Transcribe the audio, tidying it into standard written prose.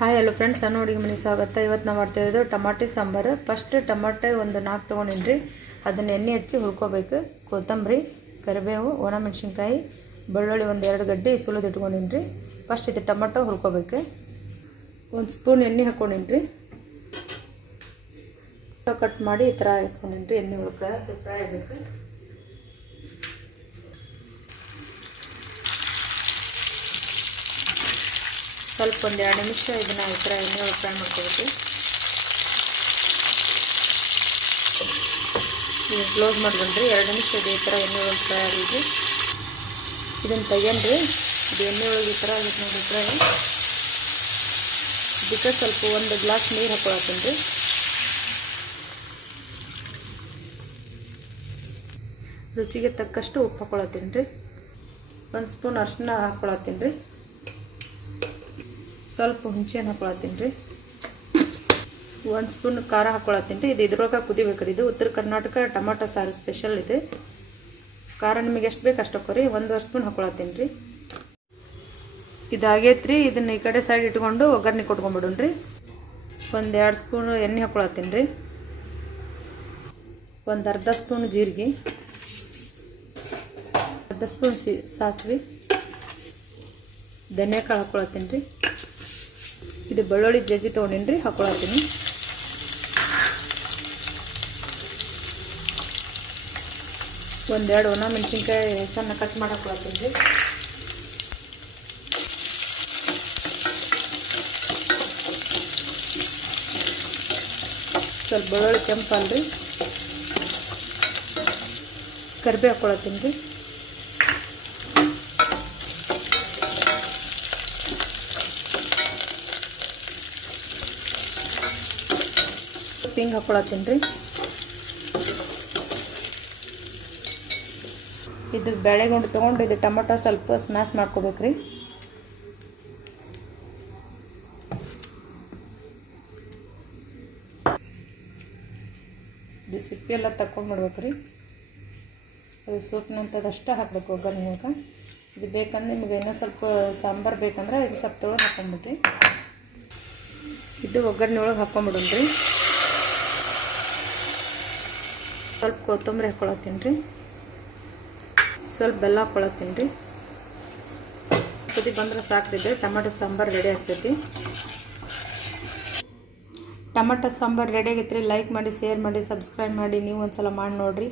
Hi hello friends, ನಾನು ಅಡುಗೆ ಮನೆ ಸ್ವಾಗತ. ಇವತ್ತು ನಾವು ಮಾಡ್ತಾ ಇರೋದು ಟಮಾಟೆ ಸಾಂಬಾರು. ಫಸ್ಟ್ ಟಮಾಟೆ ಒಂದು 4 ತೊಗೊಂಡಿನಿ. ಅದನ್ನು ಎಣ್ಣೆ ಹಚ್ಚಿ ಹುರ್ಕೋಬೇಕು. ಕೊತ್ತಂಬರಿ, ಕರಿಬೇವು, ಒಣಮೆಣಸಿನ್ಕಾಯಿ, ಬೆಳ್ಳುಳ್ಳಿ ಒಂದು 2 ಗಡ್ಡೆ ಸುಲಿದು ಇಟ್ಕೊಂಡಿನಿ. ಫಸ್ಟ್ ಇದು ಟಮಾಟೊ ಹುರ್ಕೋಬೇಕು. 1 ಸ್ಪೂನ್ ಎಣ್ಣೆ ಹಾಕ್ಕೊಂಡಿನಿ. ಕಟ್ ಮಾಡಿ ಈ ಥರ ಹಾಕ್ಕೊಂಡಿನಿ. ಎಣ್ಣೆ ಹುರ್ಕೋದು ಫ್ರೈ ಆಗಬೇಕು. ಸ್ವಲ್ಪ ಒಂದು 2 ನಿಮಿಷ ಇದನ್ನು ಈ ಥರ ಎಣ್ಣೆ ಒಳಗೆ ಫ್ರೈ ಮಾಡ್ಕೋಬೇಕು. ಈಗ ಕ್ಲೋಸ್ ಮಾಡ್ಕೊಂಡ್ರಿ. 2 ನಿಮಿಷ ಈ ಥರ ಎಣ್ಣೆ ಒಳಗೆ ಫ್ರೈ ಆಗಿದ್ರಿ. ಇದನ್ನು ತೆಗೆನ್ರಿ. ಇದು ಎಣ್ಣೆ ಒಳಗೆ ಈ ಥರ ಆಗೈತೆ ನೋಡಿ ಫ್ರೈ. ಇದಕ್ಕೆ ಸ್ವಲ್ಪ 1 ಗ್ಲಾಸ್ ನೀರು ಹಾಕೊಳತ್ತೀನಿ ರೀ. ರುಚಿಗೆ ತಕ್ಕಷ್ಟು ಉಪ್ಪು ಹಾಕೊಳತ್ತೀನಿ ರೀ. 1 ಸ್ಪೂನ್ ಅರಿಶಿನ ಹಾಕೊಳತ್ತೀನಿ ರೀ. ಸ್ವಲ್ಪ ಹುಣಸೆಹಣ್ಣು ಹಾಕೊಳತ್ತೀನಿ ರೀ. 1 ಸ್ಪೂನ್ ಖಾರ ಹಾಕೊಳತ್ತೀನಿ ರೀ. ಇದು ಇದ್ರೊಳಗೆ ಕುದಿಬೇಕು ರೀ. ಇದು ಉತ್ತರ ಕರ್ನಾಟಕ ಟೊಮಾಟೊ ಸಾರು ಸ್ಪೆಷಲ್ ಇದೆ. ಖಾರ ನಿಮಗೆ ಎಷ್ಟು ಬೇಕು ಅಷ್ಟು ಹಾಕೋರಿ. 1 ಸ್ಪೂನ್ ಹಾಕೊಳತ್ತೀನಿ ರೀ. ಇದಾಗೈತೆ ರೀ. ಇದನ್ನು ಈ ಕಡೆ ಸೈಡ್ ಇಟ್ಕೊಂಡು ಒಗ್ಗರಣೆ ಕೊಟ್ಕೊಂಡ್ಬಿಡೋಣ್ರಿ. 1-2 ಸ್ಪೂನ್ ಎಣ್ಣೆ ಹಾಕೊಳತ್ತೀನಿ ರೀ. 1 ಅರ್ಧ ಸ್ಪೂನ್ ಜೀರಿಗೆ, 1 ಸ್ಪೂನ್ ಸಾಸಿವೆ, ಧನಿಯಾ ಕಾಳು ಹಾಕೊಳತ್ತೀನಿ ರೀ. ಇದು ಬೆಳ್ಳುಳ್ಳಿ ಜಜ್ಜಿ ತೊಗೊಂಡಿನಿ ಹಾಕೊಳತ್ತೀನಿ. ಒಂದೆರಡು ಒಣ ಮೆಣಸಿನ್ಕಾಯಿ ಸಣ್ಣ ಕಟ್ ಮಾಡಿ ಹಾಕೊಳತ್ತೀನಿ ರೀ. ಸ್ವಲ್ಪ ಬೆಳ್ಳುಳ್ಳಿ ಕೆಂಪಲ್ರಿ. ಕರಿಬೇವು ಹಾಕೊಳತ್ತೀನಿ ರೀ. ಹಿಂಗೆ ಹಾಕೊಳತ್ತೀನಿ ರೀ. ಇದು ಬೇಳೆಗುಂಡು ತೊಗೊಂಡು ಇದು ಟೊಮೊಟೊ ಸ್ವಲ್ಪ ಸ್ಮ್ಯಾಶ್ ಮಾಡ್ಕೋಬೇಕ್ರಿ. ಇದು ಸಿಪ್ಪೆ ಎಲ್ಲ ತಕೊಂಡ್ಬಿಡ್ಬೇಕ್ರಿ. ಅದು ಸೂಪ್ನಂಥದಷ್ಟು ಹಾಕ್ಬೇಕು ಒಗ್ಗರಣೆಗೆ. ಇದು ಬೇಕಂದ್ರೆ ನಿಮಗೆ ಇನ್ನೂ ಸ್ವಲ್ಪ ಸಾಂಬಾರು ಬೇಕಂದ್ರೆ ಇದು ಸ್ವಲ್ಪ ತೊಳೆದು ಹಾಕೊಂಡ್ಬಿಡ್ರಿ. ಇದು ಒಗ್ಗರಣೆ ಒಳಗೆ ಹಾಕೊಂಡ್ಬಿಡೋಣ್ರಿ. ಸ್ವಲ್ಪ ಕೊತ್ತಂಬರಿ ಹಾಕೊಳತ್ತೀನಿ ರೀ. ಸ್ವಲ್ಪ ಬೆಲ್ಲ ಹಾಕೊಳತ್ತೀನಿ ರೀ. ಕುದಿ ಬಂದ್ರೆ ಸಾಕ್ತಿದ್ದೆ. ಟೊಮೆಟೊ ಸಾಂಬಾರು ರೆಡಿ ಆಗ್ತೈತಿ. ಟೊಮೆಟೊ ಸಾಂಬಾರು ರೆಡಿ ಆಗೈತೆ ರೀ. ಲೈಕ್ ಮಾಡಿ, ಶೇರ್ ಮಾಡಿ, ಸಬ್ಸ್ಕ್ರೈಬ್ ಮಾಡಿ. ನೀವು ಒಂದ್ಸಲ ಮಾಡಿ ನೋಡಿರಿ.